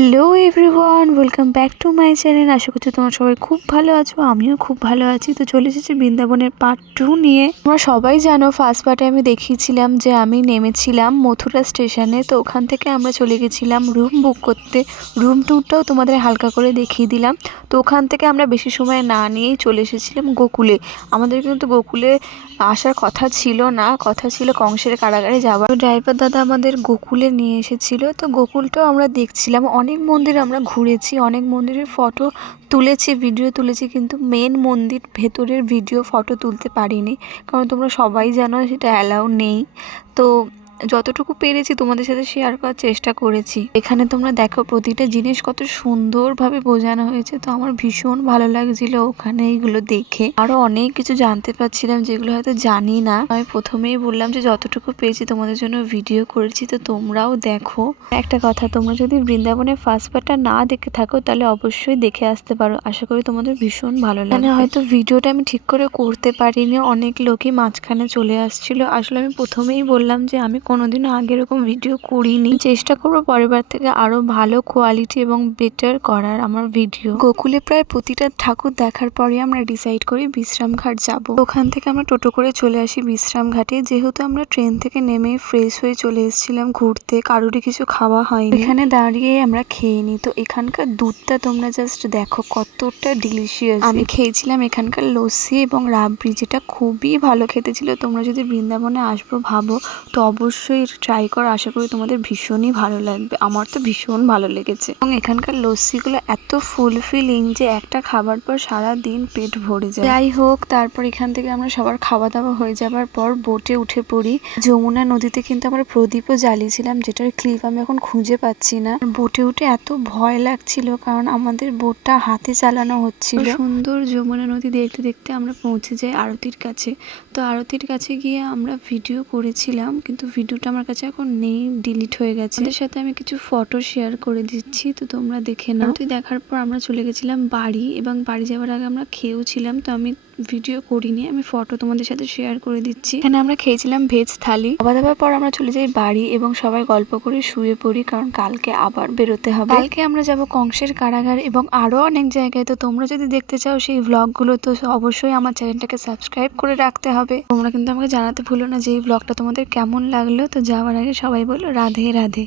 Hello everyone, welcome back to my channel. আশা করছি তোমরা সবাই খুব ভালো আছো, আমিও খুব ভালো আছি। তো চলে এসেছি বৃন্দাবনের পার্ট 2 নিয়ে। তোমরা সবাই জানো ফার্স্ট পার্টে আমি দেখিয়েছিলাম যে আমি নেমেছিলাম মথুরা স্টেশনে। তো ওখান থেকে আমরা চলে গেছিলাম রুম বুক করতে। রুম ট্যুরটাও তোমাদের হালকা করে দেখিয়ে দিলাম। তো ওখান থেকে আমরা বেশি সময় না নিয়েই চলে এসেছিলাম গোকুলে। আমাদের কিন্তু গোকুলে আসার কথা ছিল না, কথা ছিল কংসের কারাগারে যাওয়ার। ড্রাইভার দাদা আমাদের গোকুলে নিয়ে এসেছিল। তো গোকুলটাও আমরা দেখছিলাম। অনেক মন্দির আমরা ঘুরেছি, অনেক মন্দিরের ফটো তুলেছি, ভিডিও তুলেছি, কিন্তু মেন মন্দির ভেতরের ভিডিও ফটো তুলতে পারিনি, কারণ তোমরা সবাই জানো সেটা অ্যালাউ নেই। তো যতটুকু পেরেছি তোমাদের সাথে শেয়ার করার চেষ্টা করেছি। এখানে তোমরা দেখো প্রতিটা জিনিস কত সুন্দরভাবে বোঝানো হয়েছে। তো আমার ভীষণ ভালো লাগছিল ওখানে এইগুলো দেখে। আরো অনেক কিছু জানতে পারছিলাম যেগুলো হয়তো জানি না। আমি প্রথমেই বললাম যে যতটুকু পেয়েছি তোমাদের জন্য ভিডিও করেছি, তো তোমরাও দেখো। একটা কথা, তোমরা যদি বৃন্দাবনের ফার্স্ট পার্টটা না দেখে থাকো তাহলে অবশ্যই দেখে আসতে পারো। আশা করি তোমাদের ভীষণ ভালো লাগবে। হয়তো ভিডিওটা আমি ঠিক করে করতে পারিনি, অনেক লোকই মাঝখানে চলে আসছিল। আসলে আমি প্রথমেই বললাম যে আমি কোনোদিনও আগে এরকম ভিডিও করিনি। চেষ্টা করবো পরেরবার থেকে আরো ভালো কোয়ালিটি এবং বেটার করার আমার ভিডিও। গোকুলে প্রায় প্রতিটা ঠাকুর দেখার পরে আমরা ডিসাইড করি বিশ্রাম ঘাট যাব। ওখান থেকে আমরা টোটো করে চলে আসি বিশ্রাম ঘাটে। যেহেতু আমরা ট্রেন থেকে নেমে ফ্রেশ হয়ে চলে এসেছিলাম ঘুরতে, কারোরই কিছু খাওয়া হয়নি। এখানে দাঁড়িয়ে আমরা খেয়ে নিই। তো এখানকার দুধটা তোমরা জাস্ট দেখো কতটা ডিলিশিয়াস। আমি খেয়েছিলাম এখানকার লস্যি এবং রাবড়ি, যেটা খুবই ভালো খেতে ছিল। তোমরা যদি বৃন্দাবনে আসবো ভাবো তো অবশ্যই ট্রাই করো। আশা করি তোমাদের ভীষণই ভালো লাগবে। আমার তো ভীষণ ভালো লেগেছে। এবং এখানকার লস্যিগুলো এত ফুলফিলিং যে একটা খাবার পর সারা দিন পেট ভরে যায়। যাই হোক, তারপর এখান থেকে আমরা সবার খাওয়া দাওয়া হয়ে যাবার পর বোটে উঠে পড়ি। যমুনা নদীতে কিন্তু আমরা প্রদীপও জ্বালিয়েছিলাম, যেটার ক্লিপ আমি এখন খুঁজে পাচ্ছি না। বোটে উঠে এত ভয় লাগছিল কারণ আমাদের বোটটা হাতে চালানো হচ্ছিল। সুন্দর যমুনা নদী দেখতে দেখতে আমরা পৌঁছে যাই আরতির কাছে। তো আরতির কাছে গিয়ে আমরা ভিডিও করেছিলাম, কিন্তু ভিডিওটা আমার কাছে এখন নেই, ডিলিট হয়ে গেছে। ওদের সাথে আমি কিছু ফটো শেয়ার করে দিচ্ছি, তো তোমরা দেখে নাও। আরতি দেখার পর আমরা চলে গেছিলাম বাড়ি, এবং বাড়ি যাওয়ার আগে আমরা খেয়েও ছিলাম। তো আমি ভিডিও করিনি, আমি ফটো তোমাদের সাথে শেয়ার করে দিচ্ছি। এখানে আমরা খেয়েছিলাম ভেজ থালি। খাওয়া দাওয়ার পর আমরা চলে যাই বাড়ি এবং সবাই গল্প করে শুয়ে পড়ি, কারণ কালকে আবার বেরোতে হবে। কালকে আমরা যাব কংসের কারাগার এবং আরো অনেক জায়গায়। তো তোমরা যদি দেখতে চাও সেই ব্লগগুলো, তো অবশ্যই আমার চ্যানেলটাকে সাবস্ক্রাইব করে রাখতে হবে। তোমরা কিন্তু আমাকে জানাতে ভুলো না যে এই ব্লগটা তোমাদের কেমন লাগলো। তো যাওয়ার আগে সবাই বলো রাধে রাধে।